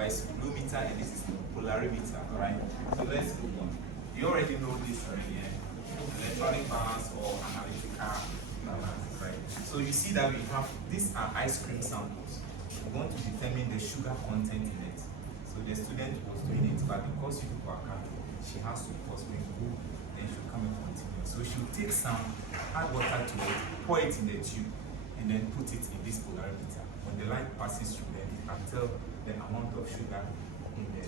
bicyclometer, and this is polarimeter. All right. So let's move on. You already know this already, electronic balance or analytical balance, right? So you see that we have these are ice cream samples. We want to determine the sugar content in it. So the student was doing it, but because you are careful, she has to pause when go, then she'll come and continue. So she'll take some, add water to it, pour it in the tube, and then put it in this polarimeter. When the light passes through, then you can tell the amount of sugar in the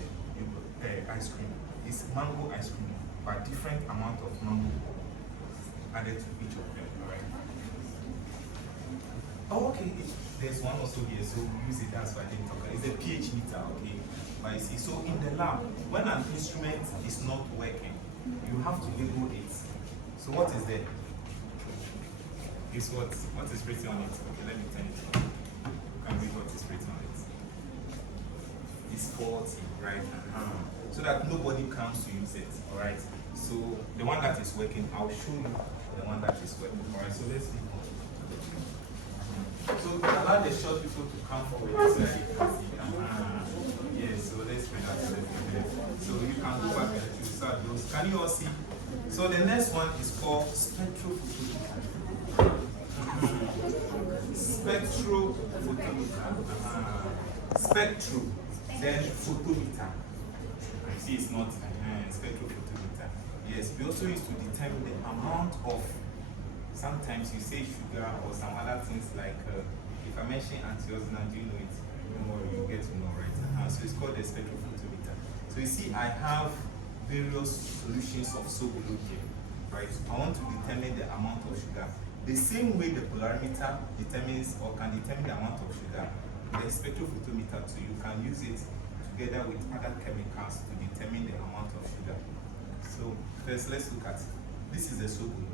ice cream. It's mango ice cream, but different amount of mango added to each of them, right? Oh, okay. There's one also here, so we use it as why I didn't talk. It's a pH meter, okay? But you see, so in the lab, when an instrument is not working, you have to label it. So what is there? Is what is written on it? Okay, let me turn it on. You can read what is written on it. It's faulty, right? So that nobody comes to use it, all right? So the one that is working, I'll show you the one that is working, all right? So let's see. So allow the short people to come forward so that you can see. Yes, so let's bring that to the so you can go back and choose those. Can you all see? So the next one is called spectrophotometer. Spectrophotometer. Spectro, then photometer. You see, it's not spectrophotometer. Yes, we also used to determine the amount of. Sometimes you say sugar or some other things like, if I mention antioxidant, do you know it? Don't worry, you get to know, right? So it's called the spectrophotometer. So you see, I have various solutions of Sobolo here, right? I want to determine the amount of sugar. The same way the polarimeter determines or can determine the amount of sugar, the spectrophotometer too, you can use it together with other chemicals to determine the amount of sugar. So first, let's look at this is the Sobolo.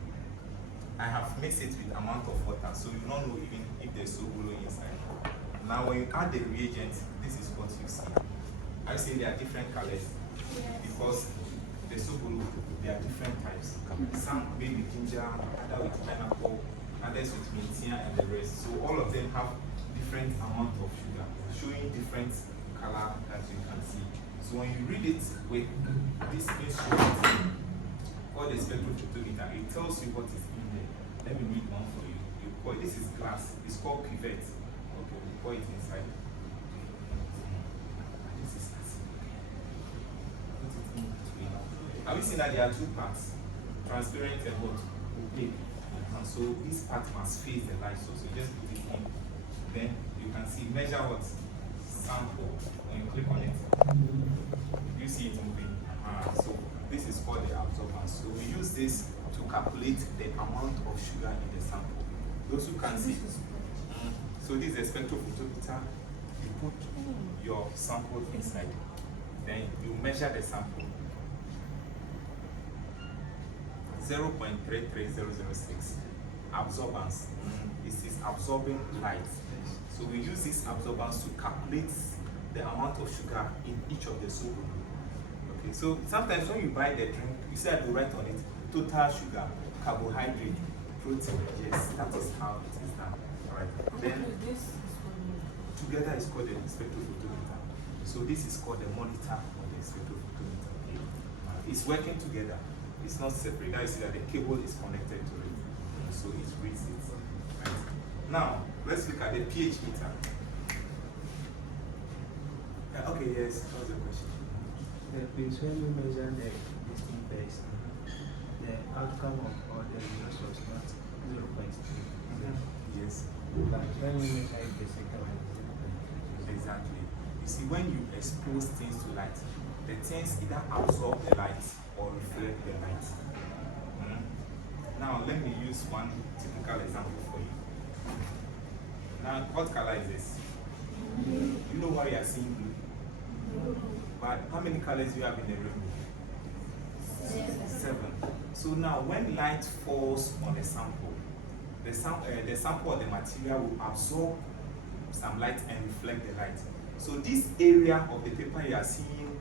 I have mixed it with amount of water, so you don't know even if there's Sobolo inside. Now when you add the reagent, this is what you see. I say there are different colors because the Sobolo, there are different types. Some made with ginger, other with pineapple, others with mintia and the rest. So all of them have different amount of sugar, showing different color that you can see. So when you read it with this instrument called the spectrophotometer, it tells you what is in there. Let me read one for you. You pour this is glass. It's called cuvette. Okay, we pour it inside. This is acid. Put it in between. Have you seen that there are two parts? Transparent and what? Opaque. And so this part must face the light source. So you just put it in. Then you can see measure what? Sample. When you click on it, you see it moving. So this is called the absorbance. So we use this to calculate the amount of sugar in the sample. Those who can see. So this is a spectrophotometer. You put your sample inside. Then you measure the sample. 0.33006. Absorbance. This is absorbing light. So we use this absorbance to calculate the amount of sugar in each of the Sobolo. Okay, so sometimes when you buy the drink, you see I will write on it total sugar, carbohydrate, protein. Yes, that is how it is done. Alright. Then together it's called the spectrophotometer. So this is called the monitor or the spectrophotometer. It's working together. It's not separate. Now you see that the cable is connected to it. So it reads it. Right. Now let's look at the pH meter. Okay, yes, that was the question. Please, when you measure the distinct base, the outcome of all the results was not 0.3. Yes. But when we measure it, the second one is 0.3. Exactly. You see, when you expose things to light, the things either absorb the light or reflect the light. Now, let me use one typical example for you. Now, what color is this? You know why you are seeing blue? But how many colors do you have in the room? 7. So now, when light falls on the sample, the sample or the material will absorb some light and reflect the light. So this area of the paper you are seeing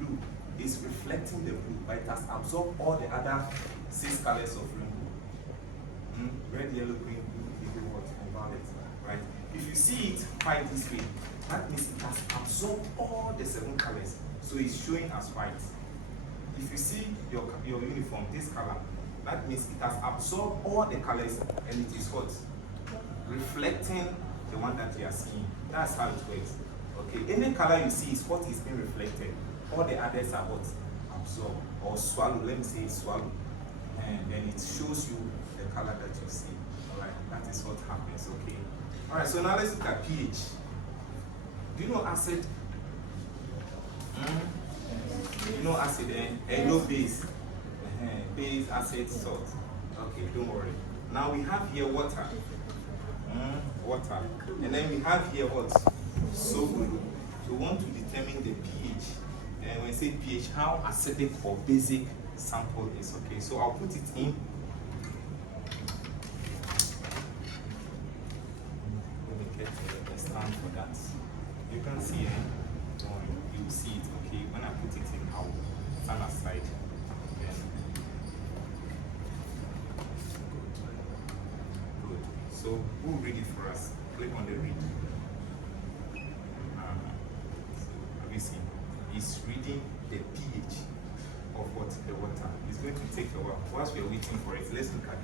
blue is reflecting the blue, but it has absorbed all the other 6 colors of rainbow. Red, yellow, green, blue, indigo, and violet. Right? If you see it quite this way, that means it has absorbed absorbed all the 7 colors, so it's showing as white. If you see your uniform, this color, that means it has absorbed all the colors and it is what? Reflecting the one that you are seeing. That's how it works. Okay, any color you see is what is being reflected. All the others are what? Absorbed or swallowed. Let me say swallowed. And then it shows you the color that you see. Alright, that is what happens. Okay. Alright, so now let's look at pH. Do you know acid? You know acid, and no base. Base, acid, salt. Okay, don't worry. Now we have here water. Water. And then we have here what? Sobolo. So we want to determine the pH. And when we say pH, how acidic or basic sample is. Okay, so I'll put it in. Let me get a stand for that. You can see it. Don't worry, you will see it. Okay, when I put it in, I'll stand aside. Then good. So who will read it for us? Click on the read. So have you seen? It's reading the pH of what? The water. It's going to take a while. Whilst we are waiting for it, let's look at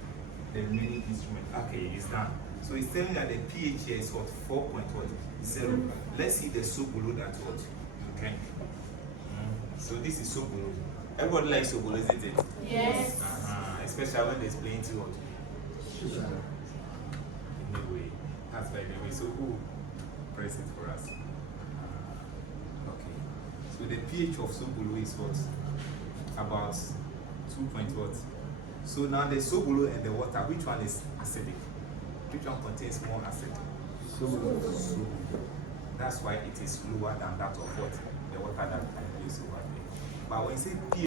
the remaining instrument. Okay, it's done. So it's telling that the pH here is what? 4.0. Let's see the soap below that what? Okay. So this is soap below. Everybody likes soap below, isn't it? Yes. Especially when there's plenty what? Sugar. In a way. That's by the way. So who press it for us? Okay. So the pH of soap below is what? About 2 point what? So now the soap below and the water, which one is acidic? Which one contains more acid? So, that's why it is lower than that of what? The water that I place over there. But when you say pH,